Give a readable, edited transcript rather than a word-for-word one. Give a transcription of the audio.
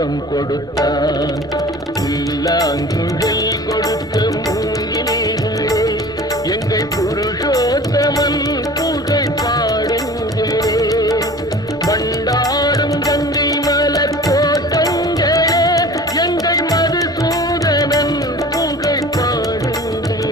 பாடம் கொடுத்தான். இல்லாங்குழல் கொடுத்த மூங்கிலே எங்கள் புருஷோத்தமன் புகழ் பாடுங்களே. பண்டாடும் கங்கை மலர் தோட்டங்களே எங்கள் மதுசூதனன் புகழ் பாடுங்களே.